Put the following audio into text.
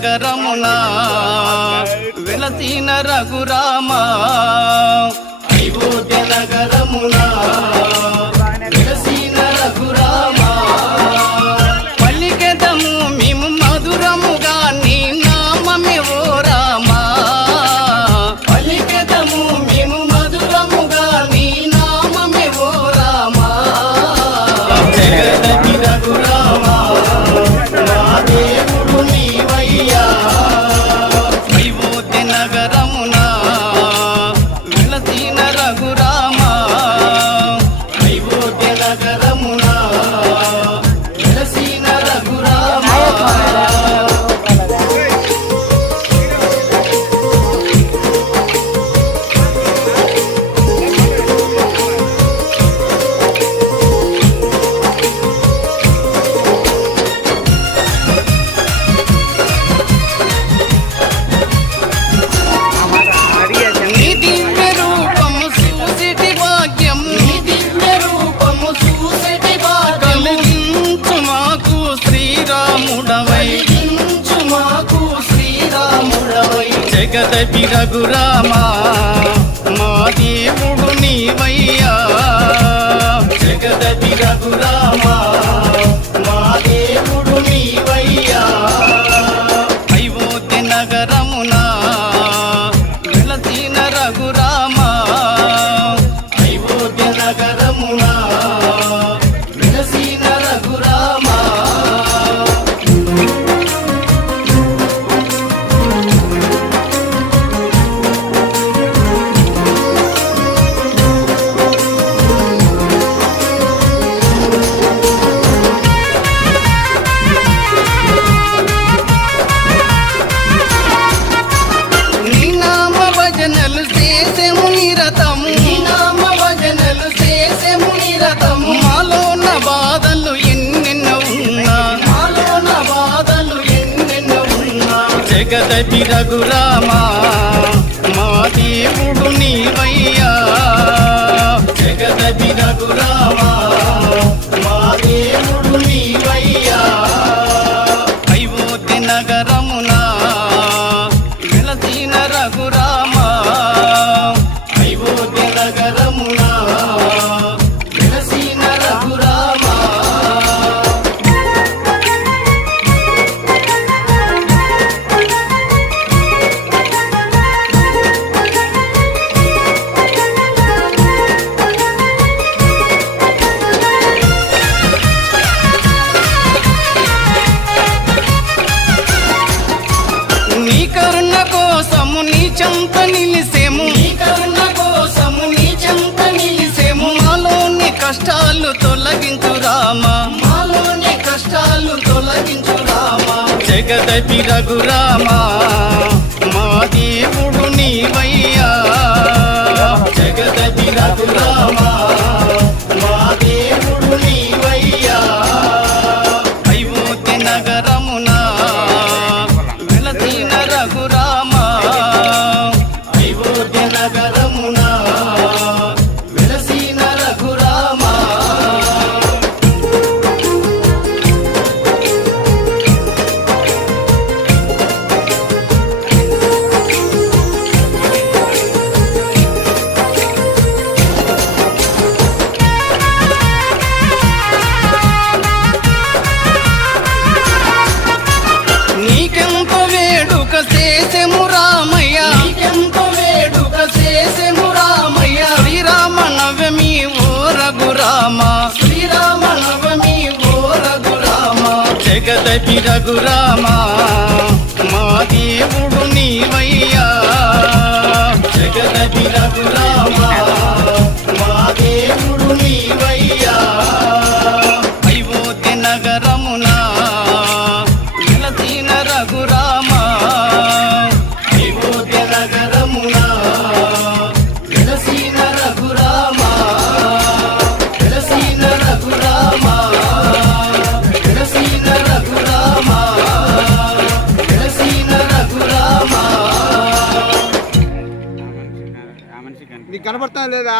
నగరమున వెలసిన రఘురామ అయోధ్య నగరమున వెలసిన రఘురామ పలికెదము మేము మధురముగా నీ నామమే ఓ రామ పలికెదము మేము మధురముగా నీ నామమే ఓ రామ జగదపి రఘురామ మా దేవుడు నీవయ్యా అయోధ్య నగరమున వెలసిన రఘురామ అయోధ్య నగరమున వెలసిన రఘురామ నీ దివ్య రూపము చూసిటి భాగ్యం నీ దివ్య రూపము చూసిటి భాగ్యం కలిగించు మాకు శ్రీరాముడవై కలిగించు మాకు శ్రీరాముడవై జగదపి రఘురామ మా దేవుడు నీవయ్యా జగదపి రఘురామ మా దేవుడు నీవయ్యా అయోధ్య నగరమున వెలసిన రఘురామ అయోధ్య నగరమున వెలసిన రఘురామ నీ నామ భజనలు చేసెము నిరతము నీ నామ భజనలు చేసెము నిరతము మాలోన బాధలు ఎన్నెన్నో ఉన్నా మాలోన బాధలు ఎన్నెన్నో ఉన్నా జగదపి రఘురామ మా దేవుడు నీవయ్యా జగదపి రఘురామ మా దేవుడు నీవయ్యా అయోధ్య నగరమున వెలసిన రఘురామ అయోధ్య నగరమున వెలసిన రఘురామ నీ కరుణ కోసము నీ చెంత నిలిసేము నీ కరుణ కోసము నీ చెంత నిలిసేము మాలోని కష్టాలు తొలగించు రామ మాలోని కష్టాలు తొలగించు రామ జగదపి రఘురామ మా దేవుడు నీవయ్యా జగదపి రఘురామ మా దేవుడు నీవయ్యా అయోధ్య నగరమున వెలసిన రఘురామ అయోధ్య నగరమున వెలసిన రఘురామ నీకెంత వేడుక చేసెము రామయ్య నీకెంత వేడుక చేసెము రామయ్య శ్రీరామ నవమి ఓ రఘురామ శ్రీరామ నవమి ఓ రఘురామ జగదపి రఘురామ మా దేవుడు నీవయ్యా జగదపి రఘురామ మా దేవుడు నీవయ్యా అయోధ్య నగరమున వెలసిన రఘురామ అయోధ్య నగరమున వెలసిన రఘురామ వెలసిన రఘురామ వెలసిన రఘురామ వెలసిన రఘురామ నీకు కనబడతా లేదా?